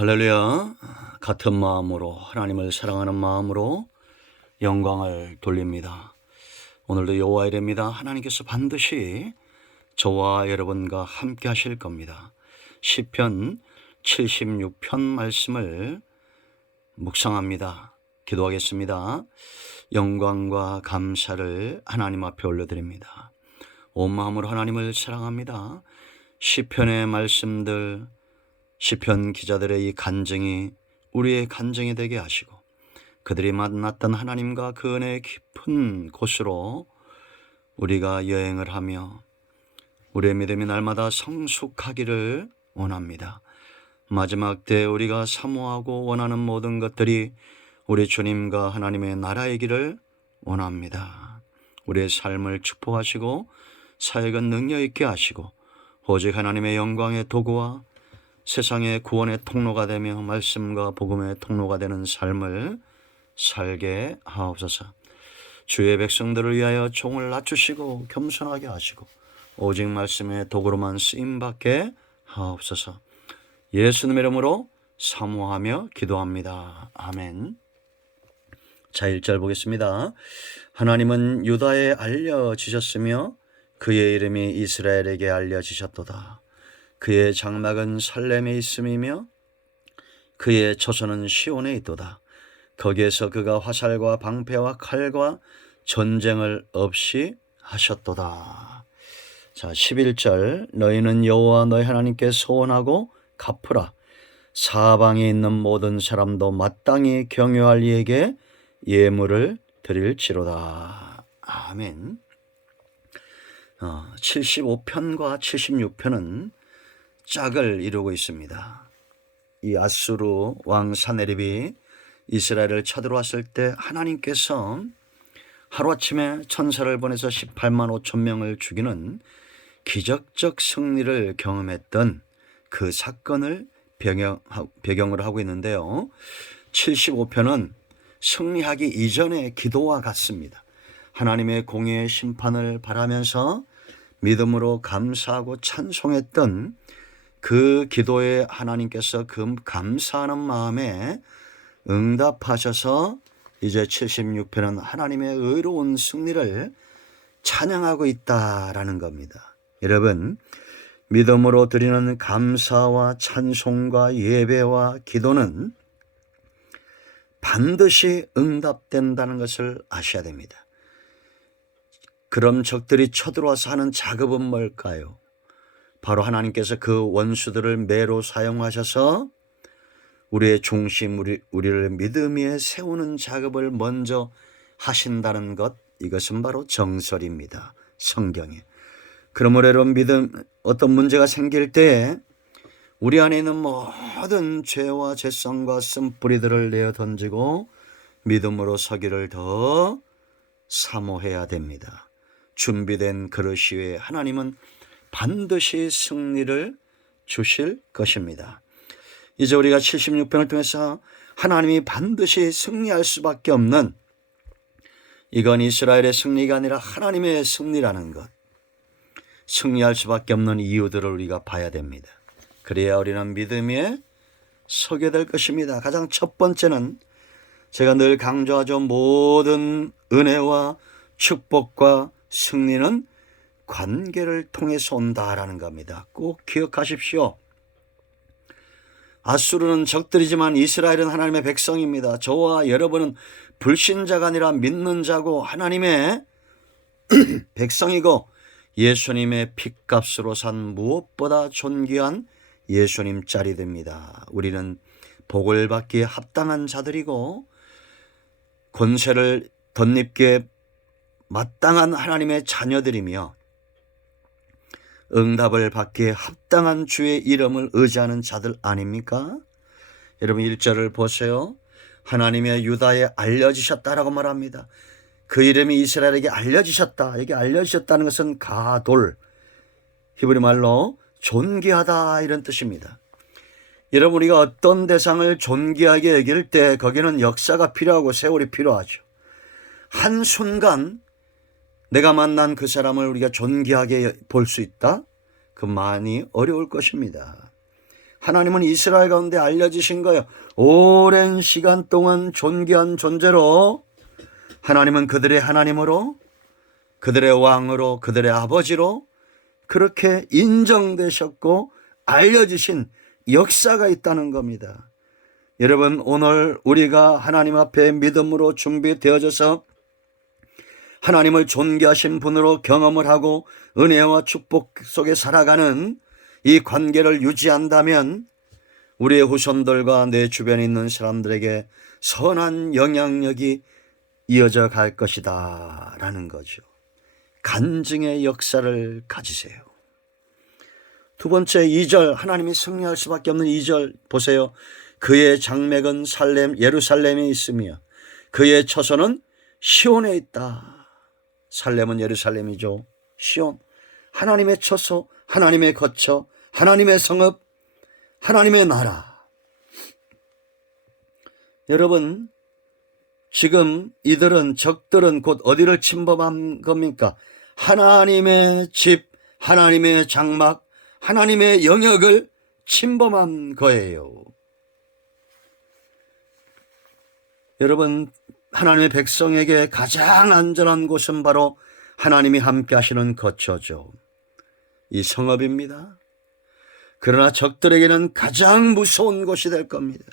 할렐루야. 같은 마음으로 하나님을 사랑하는 마음으로 영광을 돌립니다. 오늘도 여호와 이름입니다. 하나님께서 반드시 저와 여러분과 함께 하실 겁니다. 시편 76편 말씀을 묵상합니다. 기도하겠습니다. 영광과 감사를 하나님 앞에 올려드립니다. 온 마음으로 하나님을 사랑합니다. 시편의 말씀들, 시편 기자들의 이 간증이 우리의 간증이 되게 하시고 그들이 만났던 하나님과 그 은혜의 깊은 곳으로 우리가 여행을 하며 우리의 믿음이 날마다 성숙하기를 원합니다. 마지막 때 우리가 사모하고 원하는 모든 것들이 우리 주님과 하나님의 나라이기를 원합니다. 우리의 삶을 축복하시고 사역은 능력 있게 하시고 오직 하나님의 영광의 도구와 세상의 구원의 통로가 되며 말씀과 복음의 통로가 되는 삶을 살게 하옵소서. 주의 백성들을 위하여 종을 낮추시고 겸손하게 하시고 오직 말씀의 도구로만 쓰임받게 하옵소서. 예수님의 이름으로 사모하며 기도합니다. 아멘. 자, 1절 보겠습니다. 하나님은 유다에 알려지셨으며 그의 이름이 이스라엘에게 알려지셨도다. 그의 장막은 살렘에 있음이며 그의 처소는 시온에 있도다. 거기에서 그가 화살과 방패와 칼과 전쟁을 없이 하셨도다. 자, 11절 너희는 여호와 너희 하나님께 소원하고 갚으라. 사방에 있는 모든 사람도 마땅히 경유할 이에게 예물을 드릴지로다. 아멘. 75편과 76편은 짝을 이루고 있습니다. 이 아수르 왕 사네립이 이스라엘을 쳐들어왔을 때 하나님께서 하루아침에 천사를 보내서 18만 5천 명을 죽이는 기적적 승리를 경험했던 그 사건을 배경으로 하고 있는데요. 75편은 승리하기 이전의 기도와 같습니다. 하나님의 공의의 심판을 바라면서 믿음으로 감사하고 찬송했던 그 기도에 하나님께서 그 감사하는 마음에 응답하셔서 이제 76편은 하나님의 의로운 승리를 찬양하고 있다라는 겁니다. 여러분, 믿음으로 드리는 감사와 찬송과 예배와 기도는 반드시 응답된다는 것을 아셔야 됩니다. 그럼 적들이 쳐들어와서 하는 작업은 뭘까요? 바로 하나님께서 그 원수들을 매로 사용하셔서 우리의 중심, 우리를 믿음 위에 세우는 작업을 먼저 하신다는 것, 이것은 바로 정설입니다. 성경에. 그러므로 여러분, 어떤 문제가 생길 때 우리 안에 있는 모든 죄와 죄성과 쓴뿌리들을 내어 던지고 믿음으로 서기를 더 사모해야 됩니다. 준비된 그릇 위에 하나님은 반드시 승리를 주실 것입니다. 이제 우리가 76편을 통해서 하나님이 반드시 승리할 수밖에 없는, 이건 이스라엘의 승리가 아니라 하나님의 승리라는 것, 승리할 수밖에 없는 이유들을 우리가 봐야 됩니다. 그래야 우리는 믿음에 서게 될 것입니다. 가장 첫 번째는 제가 늘 강조하죠. 모든 은혜와 축복과 승리는 관계를 통해서 온다라는 겁니다. 꼭 기억하십시오. 아수르는 적들이지만 이스라엘은 하나님의 백성입니다. 저와 여러분은 불신자가 아니라 믿는 자고 하나님의 백성이고 예수님의 핏값으로 산 무엇보다 존귀한 예수님 짤이됩니다. 우리는 복을 받기에 합당한 자들이고 권세를 덧입기에 마땅한 하나님의 자녀들이며 응답을 받기에 합당한 주의 이름을 의지하는 자들 아닙니까? 여러분 1절을 보세요. 하나님의 유다에 알려지셨다라고 말합니다. 그 이름이 이스라엘에게 알려지셨다. 이게 알려지셨다는 것은 가돌, 히브리 말로 존귀하다, 이런 뜻입니다. 여러분, 우리가 어떤 대상을 존귀하게 여길 때 거기는 역사가 필요하고 세월이 필요하죠. 한순간 내가 만난 그 사람을 우리가 존귀하게 볼 수 있다? 그 많이 어려울 것입니다. 하나님은 이스라엘 가운데 알려지신 거예요. 오랜 시간 동안 존귀한 존재로 하나님은 그들의 하나님으로, 그들의 왕으로, 그들의 아버지로 그렇게 인정되셨고 알려지신 역사가 있다는 겁니다. 여러분, 오늘 우리가 하나님 앞에 믿음으로 준비되어져서 하나님을 존귀하신 분으로 경험을 하고 은혜와 축복 속에 살아가는 이 관계를 유지한다면 우리의 후손들과 내 주변에 있는 사람들에게 선한 영향력이 이어져 갈 것이다 라는 거죠. 간증의 역사를 가지세요. 두 번째 2절, 하나님이 승리할 수밖에 없는 2절 보세요. 그의 장맥은 예루살렘에 있으며 그의 처소는 시온에 있다. 살렘은 예루살렘이죠. 시온, 하나님의 처소, 하나님의 거처, 하나님의 성읍, 하나님의 나라. 여러분, 지금 이들은, 적들은 곧 어디를 침범한 겁니까? 하나님의 집, 하나님의 장막, 하나님의 영역을 침범한 거예요. 여러분, 하나님의 백성에게 가장 안전한 곳은 바로 하나님이 함께 하시는 거처죠. 이 성읍입니다. 그러나 적들에게는 가장 무서운 곳이 될 겁니다.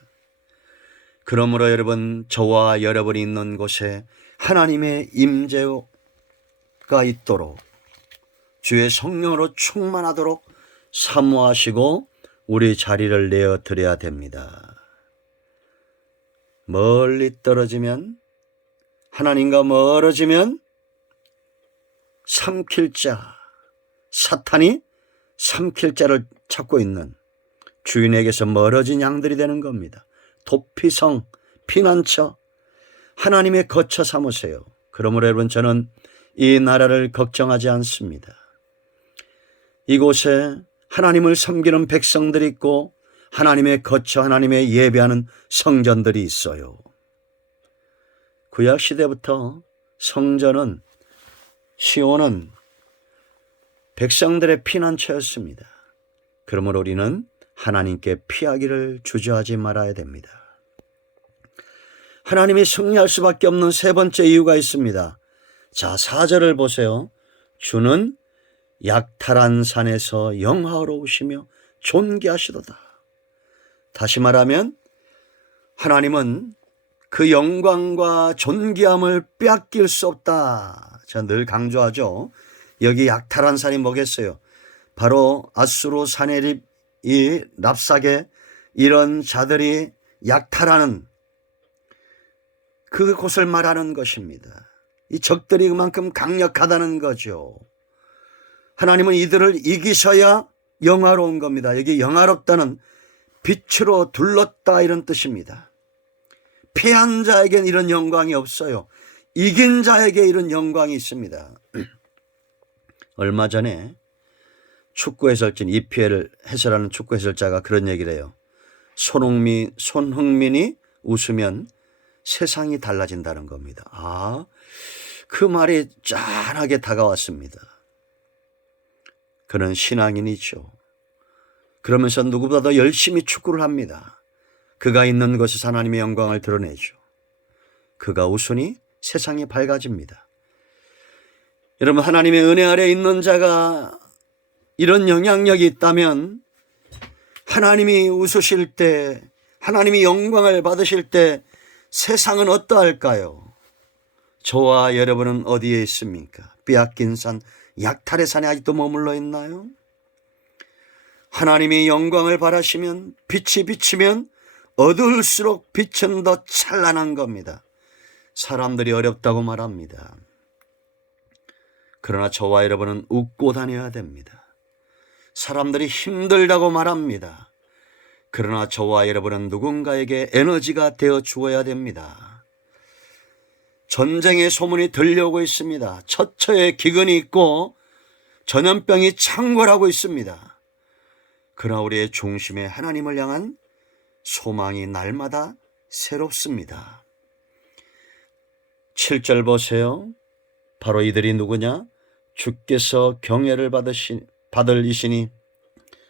그러므로 여러분, 저와 여러분이 있는 곳에 하나님의 임재가 있도록 주의 성령으로 충만하도록 사모하시고 우리 자리를 내어 드려야 됩니다. 멀리 떨어지면, 하나님과 멀어지면 삼킬 자, 사탄이 삼킬 자를 찾고 있는 주인에게서 멀어진 양들이 되는 겁니다. 도피성, 피난처, 하나님의 거처 삼으세요. 그러므로 여러분, 저는 이 나라를 걱정하지 않습니다. 이곳에 하나님을 섬기는 백성들이 있고 하나님의 거처, 하나님의 예배하는 성전들이 있어요. 구약시대부터 성전은, 시온은 백성들의 피난처였습니다. 그러므로 우리는 하나님께 피하기를 주저하지 말아야 됩니다. 하나님이 승리할 수밖에 없는 세 번째 이유가 있습니다. 자, 4절을 보세요. 주는 약탈한 산에서 영화로우시며 존귀하시도다. 다시 말하면 하나님은 그 영광과 존귀함을 빼앗길 수 없다. 제가 늘 강조하죠. 여기 약탈한 산이 뭐겠어요? 바로 아수르 사네립, 이 랍사게, 이런 자들이 약탈하는 그곳을 말하는 것입니다. 이 적들이 그만큼 강력하다는 거죠. 하나님은 이들을 이기셔야 영화로운 겁니다. 여기 영화롭다는 빛으로 둘렀다 이런 뜻입니다. 패한 자에겐 이런 영광이 없어요. 이긴 자에게 이런 영광이 있습니다. 얼마 전에 축구 해설진 이피엘 해설하는 축구 해설자가 그런 얘기를 해요. 손흥민이 웃으면 세상이 달라진다는 겁니다. 아, 그 말이 짠하게 다가왔습니다. 그는 신앙인이죠. 그러면서 누구보다도 열심히 축구를 합니다. 그가 있는 곳에서 하나님의 영광을 드러내죠. 그가 웃으니 세상이 밝아집니다. 여러분, 하나님의 은혜 아래 있는 자가 이런 영향력이 있다면 하나님이 웃으실 때, 하나님이 영광을 받으실 때 세상은 어떠할까요? 저와 여러분은 어디에 있습니까? 빼앗긴 산, 약탈의 산에 아직도 머물러 있나요? 하나님이 영광을 바라시면, 빛이 비치면 어두울수록 빛은 더 찬란한 겁니다. 사람들이 어렵다고 말합니다. 그러나 저와 여러분은 웃고 다녀야 됩니다. 사람들이 힘들다고 말합니다. 그러나 저와 여러분은 누군가에게 에너지가 되어 주어야 됩니다. 전쟁의 소문이 들려오고 있습니다. 처처에 기근이 있고 전염병이 창궐하고 있습니다. 그러나 우리의 중심에 하나님을 향한 소망이 날마다 새롭습니다. 7절 보세요. 바로 이들이 누구냐? 주께서 경외를 받을 이시니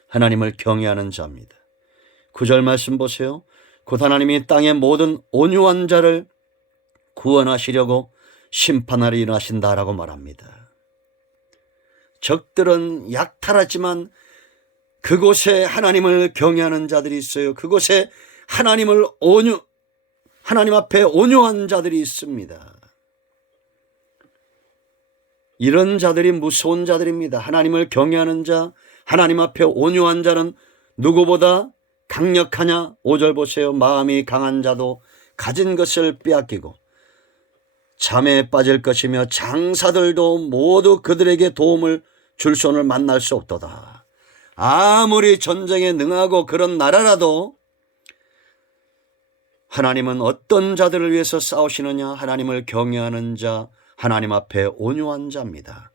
하나님을 경외하는 자입니다. 9절 말씀 보세요. 곧 하나님이 땅의 모든 온유한 자를 구원하시려고 심판하리 일어나신다라고 말합니다. 적들은 약탈하지만 그곳에 하나님을 경외하는 자들이 있어요. 그곳에 하나님 앞에 온유한 자들이 있습니다. 이런 자들이 무서운 자들입니다. 하나님을 경외하는 자, 하나님 앞에 온유한 자는 누구보다 강력하냐? 5절 보세요. 마음이 강한 자도 가진 것을 빼앗기고 잠에 빠질 것이며 장사들도 모두 그들에게 도움을 줄 손을 만날 수 없도다. 아무리 전쟁에 능하고 그런 나라라도 하나님은 어떤 자들을 위해서 싸우시느냐? 하나님을 경외하는 자, 하나님 앞에 온유한 자입니다.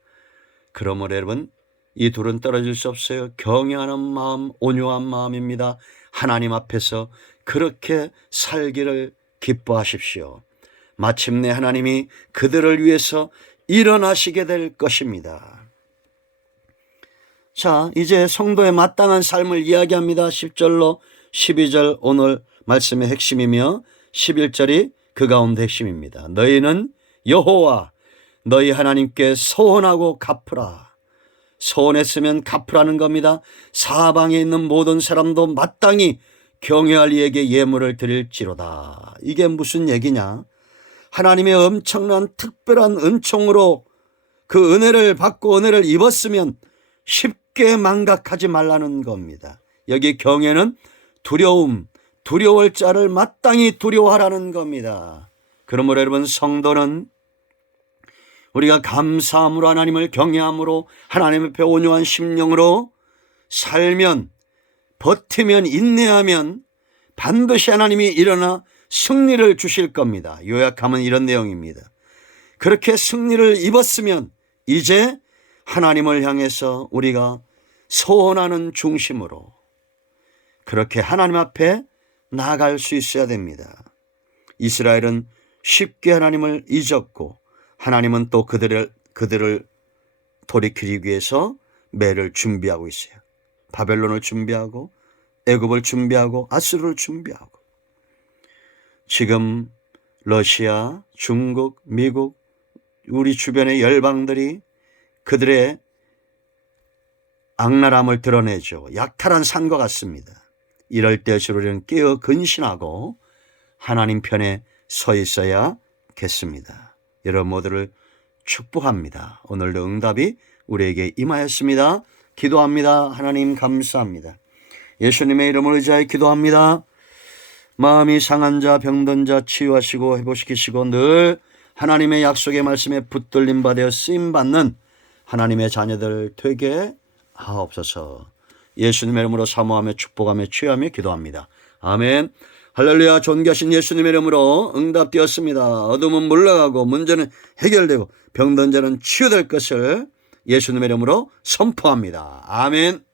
그러므로 여러분, 이 둘은 떨어질 수 없어요. 경외하는 마음, 온유한 마음입니다. 하나님 앞에서 그렇게 살기를 기뻐하십시오. 마침내 하나님이 그들을 위해서 일어나시게 될 것입니다. 자, 이제 성도의 마땅한 삶을 이야기합니다. 10절로 12절 오늘 말씀의 핵심이며 11절이 그 가운데 핵심입니다. 너희는 여호와 너희 하나님께 소원하고 갚으라. 소원했으면 갚으라는 겁니다. 사방에 있는 모든 사람도 마땅히 경외할 이에게 예물을 드릴지로다. 이게 무슨 얘기냐? 하나님의 엄청난 특별한 은총으로 그 은혜를 받고 은혜를 입었으면 쉽게 망각하지 말라는 겁니다. 여기 경외는 두려울 자를 마땅히 두려워하라는 겁니다. 그러므로 여러분, 성도는 우리가 감사함으로 하나님을 경외함으로 하나님 앞에 온유한 심령으로 살면, 버티면, 인내하면 반드시 하나님이 일어나 승리를 주실 겁니다. 요약하면 이런 내용입니다. 그렇게 승리를 입었으면 이제 하나님을 향해서 우리가 소원하는 중심으로 그렇게 하나님 앞에 나아갈 수 있어야 됩니다. 이스라엘은 쉽게 하나님을 잊었고 하나님은 또 그들을 돌이키기 위해서 매를 준비하고 있어요. 바벨론을 준비하고 애굽을 준비하고 아수르를 준비하고 지금 러시아, 중국, 미국 우리 주변의 열방들이 그들의 악랄함을 드러내죠. 약탈한 산과 같습니다. 이럴 때 우리는 깨어 근신하고 하나님 편에 서 있어야겠습니다. 여러분 모두를 축복합니다. 오늘도 응답이 우리에게 임하였습니다. 기도합니다. 하나님 감사합니다. 예수님의 이름을 의지하여 기도합니다. 마음이 상한 자, 병든 자 치유하시고 회복시키시고 늘 하나님의 약속의 말씀에 붙들림 받아 쓰임받는 하나님의 자녀들 되게 하옵소서. 예수님의 이름으로 사모하며 축복하며 취하며 기도합니다. 아멘. 할렐루야. 존귀하신 예수님의 이름으로 응답되었습니다. 어둠은 물러가고 문제는 해결되고 병든 자는 치유될 것을 예수님의 이름으로 선포합니다. 아멘.